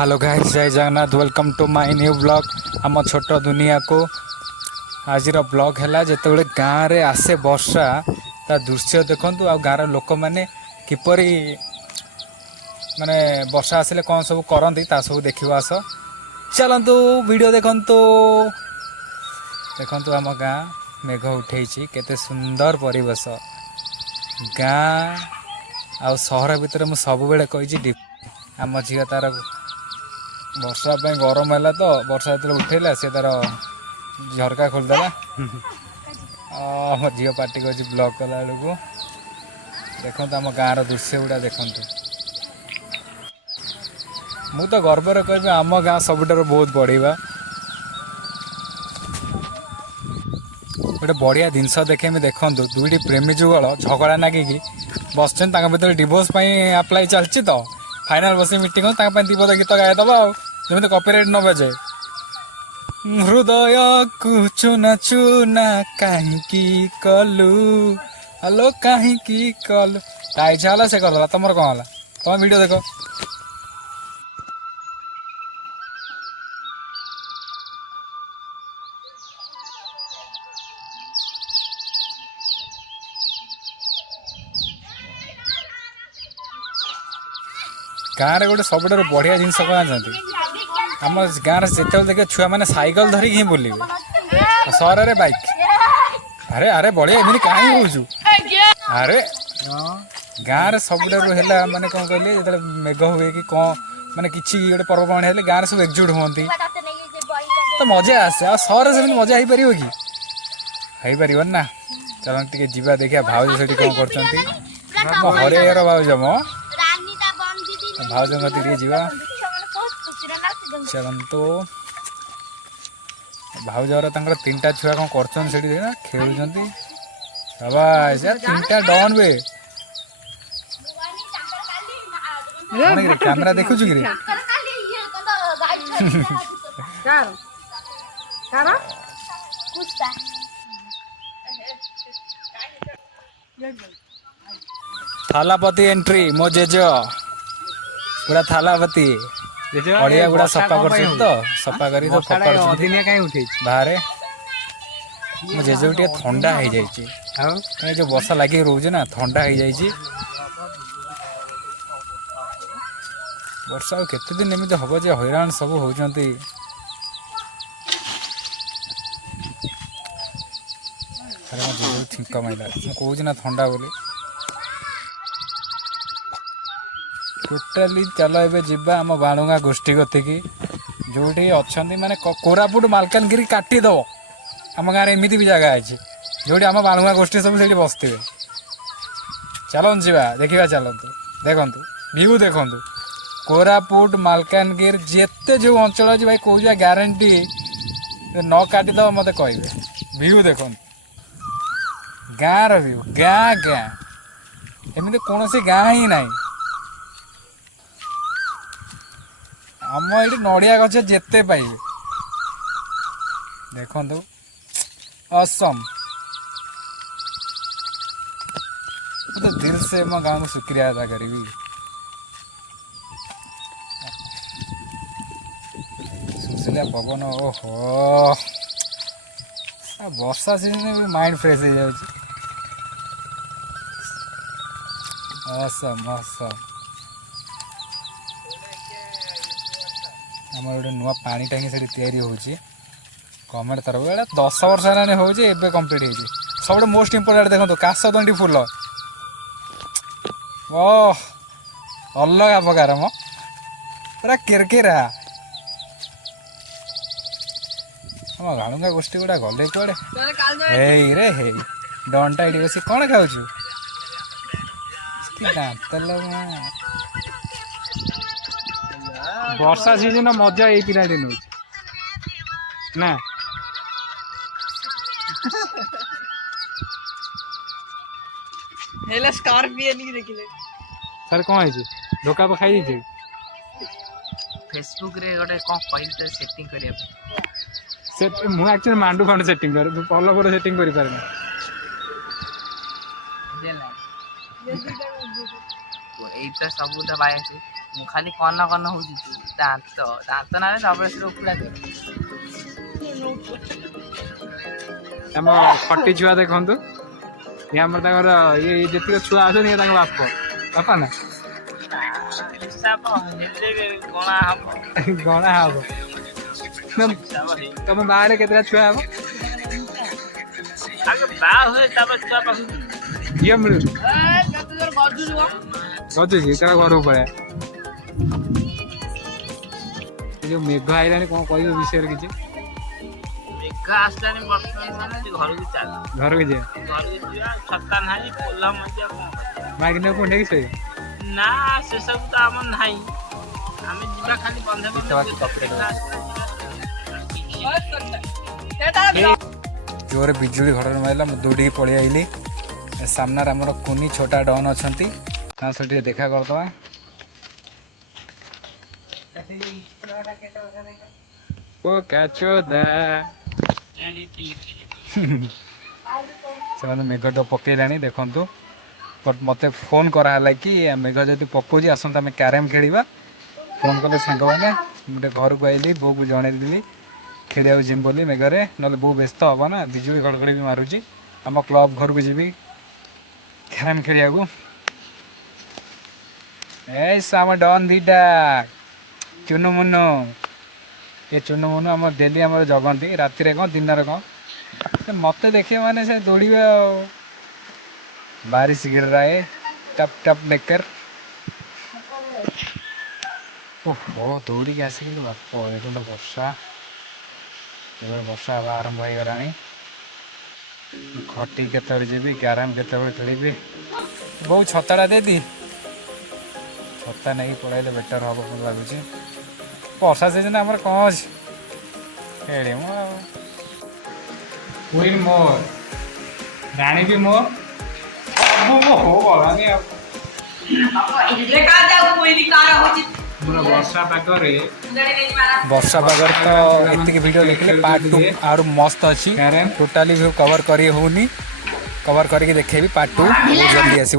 Hello guys, जय Jagannath. Welcome to my new blog. आम छोट दुनिया को आज ब्लॉग है जिते गाँव रे आसे वर्षा ता दृश्य देखु आ गाँव लोक मैंने किपरि माने वर्षा आसिले कौन सब करती ता सब देखा आस। चलतु वीडियो देखु देखु आम गाँ मेघ उठे केते सुंदर परिवेश। गाँ आ सहर भितर मु सब बेले कही आम झील तार वर्षा गरम है तो वर्षा जो उठेला सी तार झरका खोलदेला। आम झील पार्टी कर ब्लॉग कला बेलू देखो आम गाँव दृश्य गुड़ा देखु। मु तो गर्वर कह आम गाँ सबुठ बहुत बढ़िया गोटे बढ़िया जिनस देखे देखु। दुईटी प्रेमी जुगल झगड़ा नागिकी बस भर डिवोर्स आप्लाई चलती तो फाइनाल बस मीटिंग दीपद गीत गाईदबा जमी कॉपीराइट न बजे। हृदय को चुना चुना कहीं कलु हेलो कहीं कलु ता इच्छा है से करदेला। तुम कौन है तुम वीडियो देख। गाँव में गोटे सब बढ़िया जिनस कौन जानते आम गाँव जिते देखिए छुआ मैंने साइकेल धरिक ही बुले सहर में बाइक। अरे अरे बढ़िया एमती कहीं हूँ अरे गाँव में सब माने कौन कहले जो मेघ हुए कि कौन माने किसी गोटे पर्वपर्वाणी हेले गाँव सब एकजुट हुंती तो मजा आसे। आ सहर से मजा हो पार कि हो पार ना। चल टे जा देखिए भाज से कौन कर हरियर भाज मो भाज कति जा चलतु। भाउजर तीन टा छुआ कौन कर खेलुं तीन टा डन बे कैमरा देखु कि थालापति एंट्री मो जेज पूरा थालापति अड़िया गुड़ा सफा कर तो सफा कर बाहर मो जेज टे ठंडा हो जाए जो बसा लगे रोज ना ठंडा हो जाए। वर्षा केते दिन एमती हम जे हैरान सब होती। अरे मो जेज छिंक मारा मुझे कौन ना ठंडा बोली टोटाली। चल ए जा आम बाणुगा गोष्ठी गति की जो अच्छा माने कोरापुट मालकानगिरी काटिद आम गाँव एमती भी जगह अच्छी जो आम बाणुगा गोष्ठी सब से बसते। चलन जा देखा चलतु देखु भ्यू देखु कोरापुट मालकानगिरी जिते जो अंचल अच्छी भाई कौ ग्यारंटी न काटिद मत कहे। भ्यू देखु गाँव भ्यू गाँ गाँ एमती कौन गाँ ही ना। आम ये नड़िया गछ जिते पाइबे देखु असम तो दिल से मो गाँव को शुक्रिया अदा करी। सुशीला पवन ओहो वर्षा सीजन भी माइंड फ्रेश हो जाए। असम असम आम गोटे नुआ पानी टांगी से गवर्नमेंट तरफ 10 वर्ष है हो कम्प्लीट हो सब मोस्ट इम्पोर्टाट देखो काशदंडी फुल ओह अलग प्रकार मो पूरा केरकेरा हम गाणुगा गोष्ठी गुड़ा गले कड़े रे हे डनटा ये बस कौन खाऊ वर्षा सीजन मजा ये पिला ना हेला स्कॉर्पियो नहीं देखिले सर कौन है धोखा खाई दीजिए फेसबुक रे गोटे कौन कहली तो सेटिंग करिया सेट मु एक्चुअली मांडू खंड सेटिंग कर पल्ल पर सेटिंग करि पारे ना देला एटा सब तो बाय मु खाली कन कन हो ଦାନ୍ତ ଦାନ୍ତ ନା ଧବଳେଶ୍ୱର ଉପୁଡ଼ା ଆମ ଖଟି ଛୁଆ ଦେଖନ୍ତୁ ଇଏ ଆମର ତାଙ୍କର ଇଏ ଯେତିକ ଛୁଆ ଅଛନ୍ତି ଇଏ ତାଙ୍କ ବାପା ନା ହିସାବ ହେଲେ ଗଣା ହବ ଗଣା ହବ ତମ ବାହାରେ କେତେଟା ଛୁଆ ହବ ଆଗ ବାହା ହୁଏ ତାପରେ ଛୁଆ ପାଖକୁ ଝିଅ ମିଳୁଛି ଗଜୁଛି ତାର ଘରକୁ ପଳେଆ ଯୋଉ ମେଘ ଆଇଲାଣି କଣ କହିବ ବିଷୟରେ କିଛି ମେଘ ଆସିଲାଣି ବର୍ତ୍ତମାନ ମାନେ ଘରକୁ ଚାଲ ଘରକୁ ଯିବା ଘରକୁ ଯିବା ଛତା ନାହିଁ ପୋଲ ମଜା କଣ କରିବା ମାଇକିନା କୁଣ୍ଡେଇକି ଶୋଇବ ନା ସେସବୁ ତ ଆମର ନାହିଁ ଆମେ ଯିବା ଖାଲି ବନ୍ଧେ ଜୋରେ ବିଜୁଳି ଘଡଘଡି ମାରିଲା ମୁଁ ଦୌଡ଼ିକି ପଳେଇ ଆଇଲି ସାମ୍ନାରେ ଆମର କୁନି ଛୋଟା ଡନ୍ ଅଛନ୍ତି ତା ସହ ଟିକେ ଦେଖା କରିଦେବା ଓ କାଚୋଦା ସେମାନେ ମେଘ ତ ପକେଇଲାଣି ଦେଖନ୍ତୁ ବଟ୍ ମୋତେ ଫୋନ୍ କରାହେଲା କି ମେଘ ଯଦି ପକଉଛି ଆସନ୍ତୁ ଆମେ କ୍ୟାରମ୍ ଖେଳିବା ଫୋନ୍ କଲେ ସାଙ୍ଗମାନେ ଗୋଟେ ଘରକୁ ଆଇଲି ବୋଉକୁ ଜଣେଇଦେଲି ଖେଳିବାକୁ ଯିବି ବୋଲି ମେଘରେ ନହେଲେ ବୋଉ ବ୍ୟସ୍ତ ହେବ ନା ବିଜୁଳି ଘଡ଼ଘଡ଼ି ବି ମାରୁଛି ଆମ କ୍ଲବ୍ ଘରକୁ ଯିବି କ୍ୟାରମ୍ ଖେଳିବାକୁ ଏଇ ଆମ ଡନ୍ ଦିଟା ଚୁନୁ ମୁନୁ ଏ ଚୁନୁ ମୁନୁ ଆମର ଡେଲି ଆମର ଜଗନ୍ତି ରାତିରେ କ'ଣ ଦିନରେ କ'ଣ ମୋତେ ଦେଖିବ ମାନେ ସେ ଦୌଡ଼ିବେ ଆଉ बारिश गिर रहा है टप टप लेकर ओहो दौड़ी के आसिक बाप देखो वर्षा वर्षा हवा आरंभ हो गलानी खटी केतବେଳେ ଯିବି କ୍ୟାରମ୍ କେତେବେଳେ ଖେଳିବି ବହୁତ ଛତାଟା ଦେଇଦି ଛତା ନେଇକି ପଳାଇଲେ ବେଟର ହବ ଭଲ ଲାଗୁଛି ବର୍ଷା ସିଜନ ଆମର କ'ଣ ଅଛି ଖେଳିମୁ ଆଉ କୁଇନ୍ ମୋର ରାଣୀ ବି ମୋର ବର୍ଷା ପାଗରେ ତ ଏତିକି ଭିଡ଼ିଓ ଦେଖିଲେ ପାର୍ଟ 2 ଆହୁରି ମସ୍ତ ଅଛି ଟୋଟାଲି କଭର କରି ହେଉନି କଭର କରିକି ଦେଖେଇବି ପାର୍ଟ 2 ଜଲ୍ଦି ଆସିବ।